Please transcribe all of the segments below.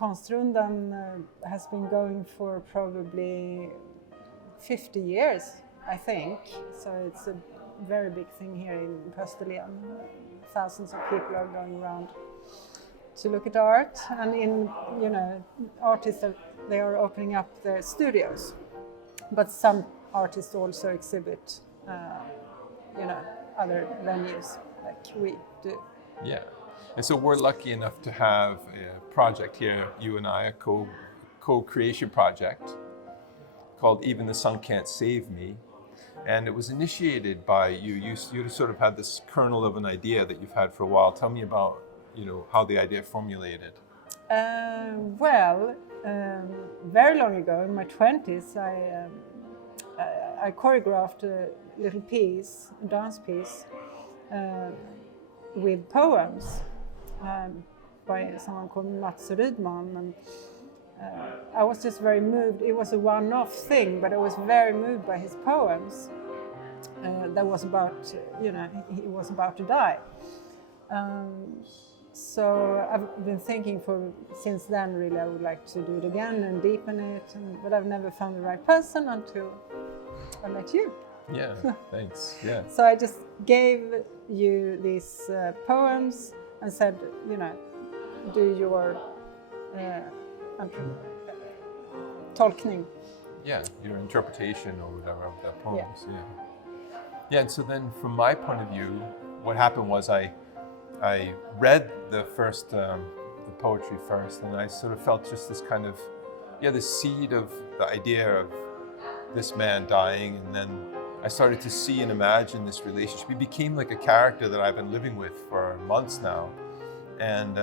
Konstrundan has been going for probably 50 years, I think. So it's a very big thing here in Österlen. Thousands of people are going around to look at art, and artists they are opening up their studios, but some artists also exhibit, other venues like we do. Yeah, and so we're lucky enough to have a project here, you and I, a co-creation project called Even the Sun Can't Save Me. And it was initiated by you. You sort of had this kernel of an idea that you've had for a while. Tell me about, how the idea formulated. Very long ago, in my 20s, I choreographed a little piece, a dance piece, with poems by someone called Mats Rydman. And I was just very moved. It was a one-off thing, but I was very moved by his poems. That was about, he was about to die. So I've been thinking since then, really, I would like to do it again and deepen it, but I've never found the right person until I met you. Yeah, thanks. Yeah. So I just gave you these poems and said, do your tolkning. Yeah, your interpretation or whatever of the poems. Yeah, and so then from my point of view, what happened was I read the first, the poetry first, and I sort of felt just this kind of, the seed of the idea of this man dying, and then I started to see and imagine this relationship. He became like a character that I've been living with for months now. And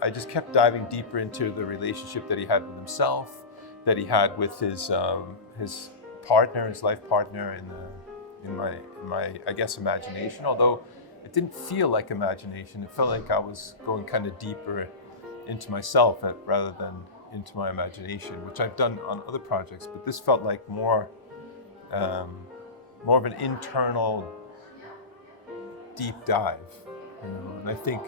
I just kept diving deeper into the relationship that he had with himself, that he had with his partner, his life partner, in my I guess imagination. Although it didn't feel like imagination, it felt like I was going kind of deeper into myself rather than into my imagination, which I've done on other projects. But this felt like more of an internal deep dive, And I think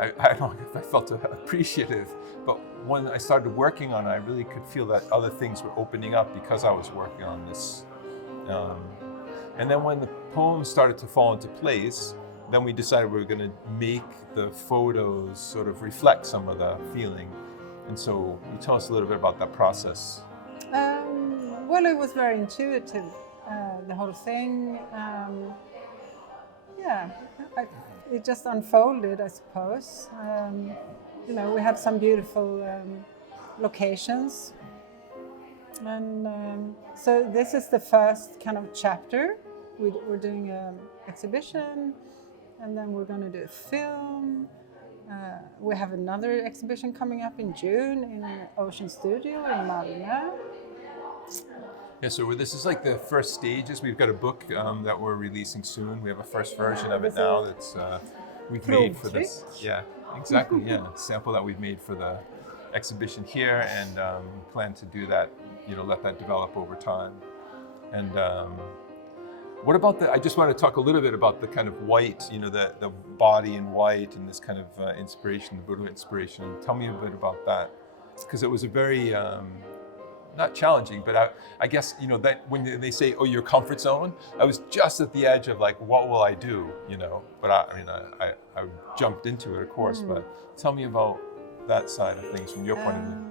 I don't know if I felt appreciative, but when I started working on it, I really could feel that other things were opening up because I was working on this. And then when the poems started to fall into place, then we decided we were going to make the photos sort of reflect some of the feeling. And so you tell us a little bit about that process. Well, it was very intuitive, the whole thing. It just unfolded, I suppose. We had some beautiful locations. And so this is the first kind of chapter. We're doing an exhibition, and then we're going to do a film. We have another exhibition coming up in June in Ocean Studio in Malmö. Yeah, so this is like the first stages. We've got a book that we're releasing soon. We have a first version of it now that's we've made for this. Yeah, exactly. Yeah, sample that we've made for the exhibition here, and plan to do that. Let that develop over time. And what about I just want to talk a little bit about the kind of white, the body in white and this kind of inspiration, the Buddha inspiration. Tell me a bit about that, because it was a very not challenging, but I guess, that when they say, oh, your comfort zone, I was just at the edge of like, what will I do, But I jumped into it, of course, but tell me about that side of things from your point of view.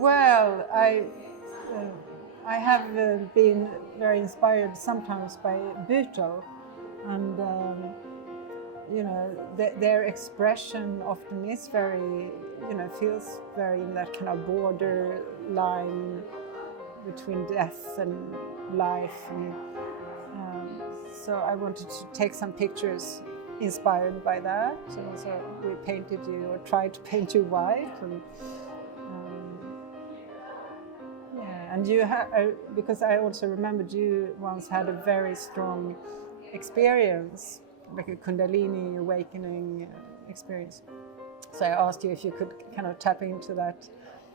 Well, I have been very inspired sometimes by Buto, and their expression often is very, feels very in that kind of border line between death and life, and so I wanted to take some pictures inspired by that, and so we painted you, or tried to paint you white, and and you because I also remembered you once had a very strong experience, like a Kundalini awakening experience. So I asked you if you could kind of tap into that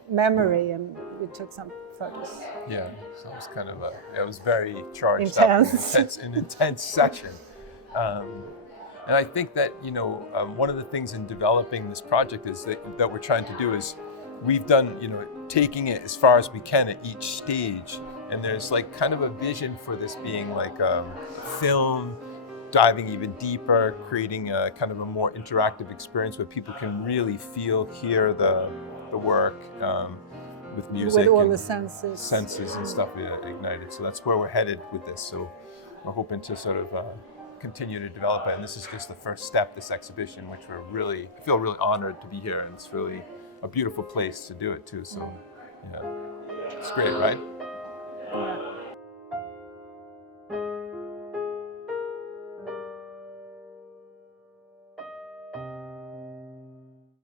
memory, and we took some photos. Yeah, so it was kind of it was very charged intense. Up, an intense session. And I think that, one of the things in developing this project is that we're trying to do is we've done, taking it as far as we can at each stage. And there's like kind of a vision for this being like a film, diving even deeper, creating a kind of a more interactive experience where people can really feel, hear the work with music. With all and the senses. and stuff ignited. So that's where we're headed with this. So we're hoping to sort of continue to develop it. And this is just the first step, this exhibition, which I feel really honored to be here. And it's really a beautiful place to do it too. So yeah, it's great, right? Yeah.